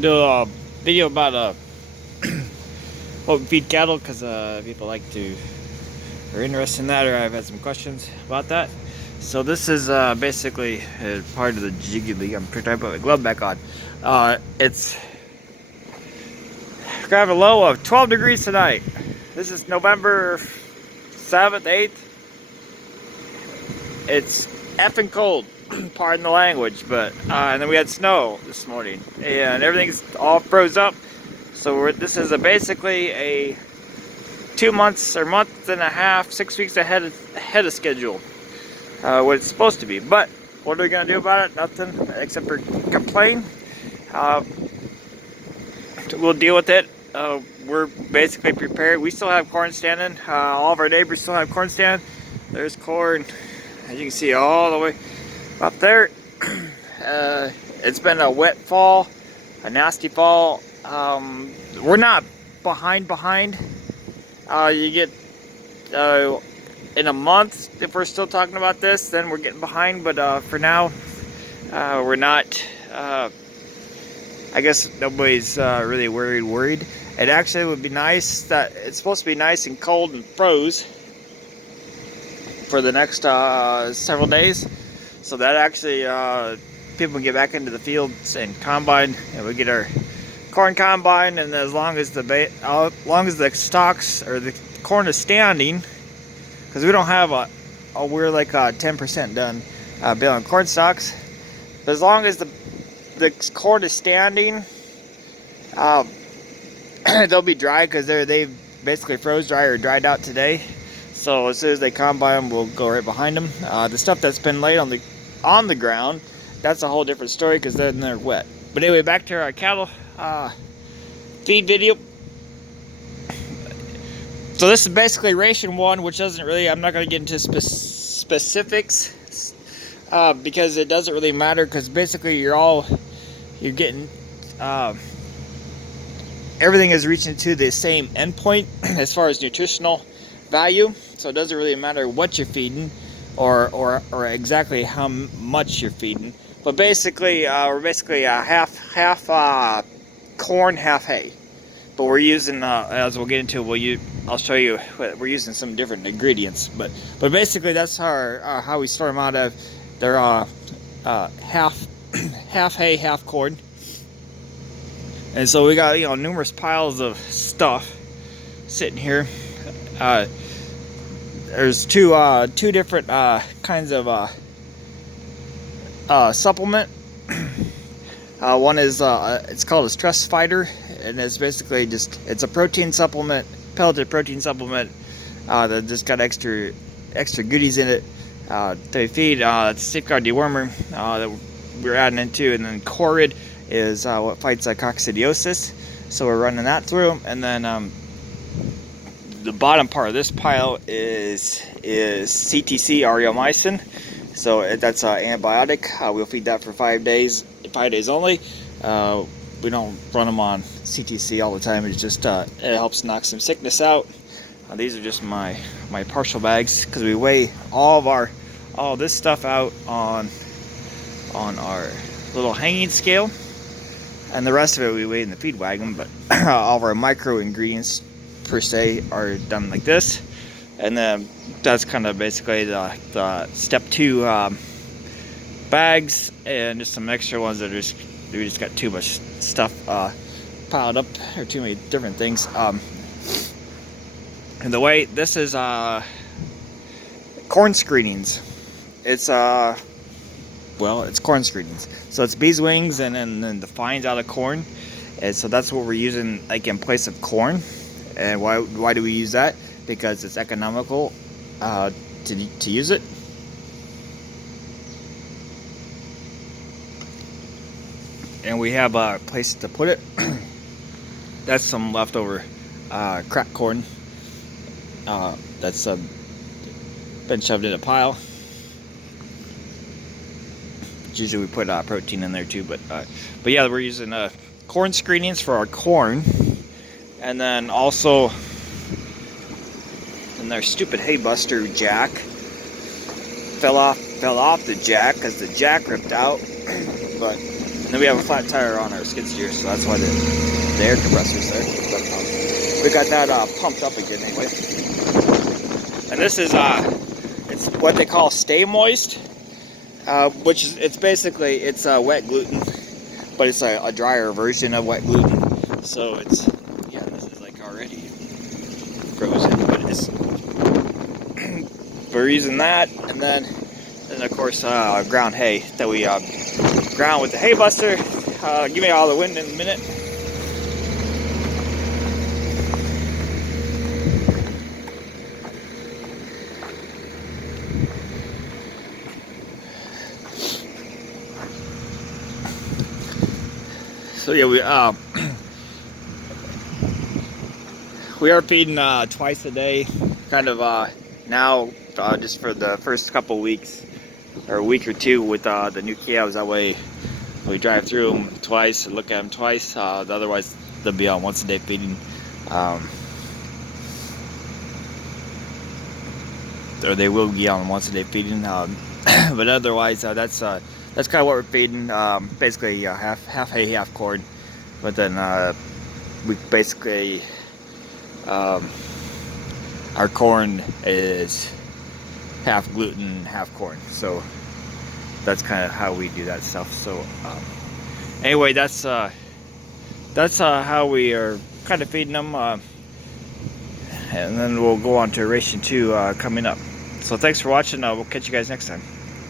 do a video about what we feed cattle because people like to are interested in that, or I've had some questions about that. So this is basically part of the Jiggy League. I'm trying to put my glove back on. It's gonna have a low of 12 degrees tonight. This is November 7th, 8th. It's effing cold, pardon the language, but and then we had snow this morning, and everything's all froze up. So this is basically a 2 months or month and a half, 6 weeks ahead of schedule, what it's supposed to be. But what are we gonna do about it? Nothing except for complain. Uh, we'll deal with it. We're basically prepared. We still have corn standing. All of our neighbors still have corn standing. There's corn, as you can see, all the way up there. It's been a wet fall, a nasty fall. We're not behind. You get in a month, if we're still talking about this, then we're getting behind. But for now, we're not. I guess nobody's really worried. It actually would be nice that it's supposed to be nice and cold and froze for the next several days, so that actually people can get back into the fields and combine, and we get our corn combine. And as long as the stalks or the corn is standing, because we don't have we're like 10% done baling corn stalks, but as long as the corn is standing, they'll be dry because they basically froze dry or dried out today. So as soon as they combine them, we'll go right behind them. The stuff that's been laid on the ground, that's a whole different story because then they're wet. But anyway, back to our cattle feed video. So this is basically ration one, which doesn't really, I'm not going to get into specifics because it doesn't really matter, because basically you're getting everything is reaching to the same endpoint as far as nutritional value. So it doesn't really matter what you're feeding or exactly how much you're feeding. But basically, we're basically half corn, half hay. But we're using, as we'll get into, I'll show you. We're using some different ingredients, but basically that's how we store them out of. They're half hay, half corn. And so we got numerous piles of stuff sitting here. There's two different kinds of supplement. One is it's called a stress fighter, and it's basically it's a protein supplement, pelleted protein supplement that just got extra goodies in it. They feed safeguard dewormer that we're adding into, and then Corid is what fights coccidiosis. So we're running that through, and then the bottom part of this pile is CTC areomycin. So that's an antibiotic. We'll feed that for 5 days only. We don't run them on CTC all the time. It's just it helps knock some sickness out. These are just my partial bags, because we weigh all this stuff out on our little hanging scale, and the rest of it we weigh in the feed wagon. But all of our micro ingredients per se are done like this. And then that's kind of basically the step 2 bags, and just some extra ones that we just got too much stuff piled up, or too many different things. And the way this is corn screenings. It's it's corn screenings. So it's bees wings and then the fines out of corn, and so that's what we're using like in place of corn. And why do we use that? Because it's economical to use it. And we have a place to put it. That's some leftover cracked corn that's been shoved in a pile. Usually we put protein in there too, but yeah, we're using corn screenings for our corn. And then also in their stupid hay buster jack fell off the jack because the jack ripped out. But then we have a flat tire on our skid steer, so that's why the air compressor's there. But, we got that pumped up again anyway. And this is it's what they call stay moist, which is it's wet gluten, but it's a drier version of wet gluten. So it's this is like already frozen, but it's we're using that, and then of course ground hay that we ground with the hay buster. Give me all the wind in a minute. So yeah, we are feeding twice a day, kind of now just for the first couple weeks or a week or two with the new calves. That way we drive through them twice and look at them twice. Otherwise they'll be on once a day feeding, or they will be on once a day feeding. But otherwise that's kind of what we're feeding. Basically half hay, half corn. But then we basically our corn is half gluten, half corn. So that's kind of how we do that stuff. So anyway, that's how we are kind of feeding them. And then we'll go on to ration 2 coming up. So thanks for watching. We'll catch you guys next time.